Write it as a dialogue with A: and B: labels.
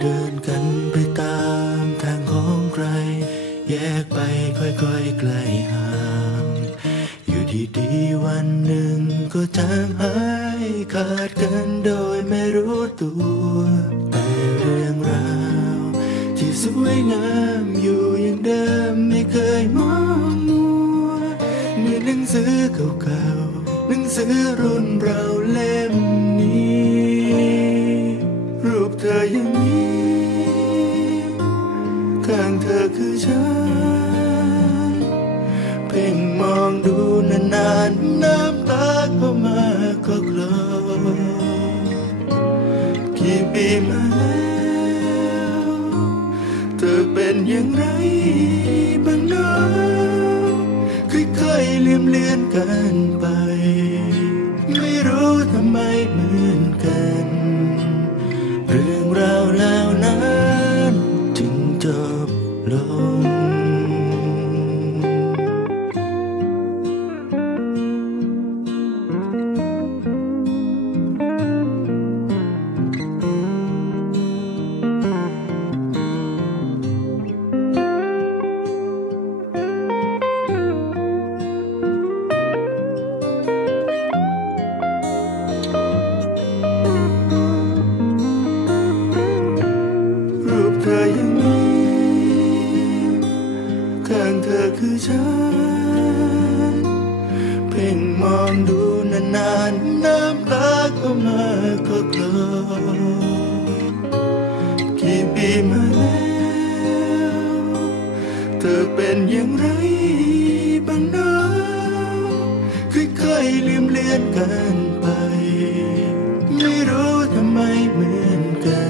A: เดินกันไปตามทางของใคร แยกไปค่อยๆไกลห่าง อยู่ดีๆวันหนึ่งก็จางหายขาดกันโดยไม่รู้ตัว แต่เรื่องราวที่สวยงามอยู่อย่างเดิมไม่เคยมองมัวมือนหนังสือเก่าๆหนังสือรุ่นเราเล่มนี้ รูปเธอยังมี คือฉัน เพ่งมองดูนานๆน้ำตาก็มาก็กลอกี่ปีมาแล้วเธอเป็นอย่างไรบ้างเนะค่อยๆเลืมเลือนกันไป คือฉัน เพ่งมองดูนานๆน้ำตาก็มาก็กลอกี่ปีมาแล้ว เธอเป็นอย่างไรบ้างเนะค่อยๆลืมเลือนกันไป ไม่รู้ทำไมเหมือนกัน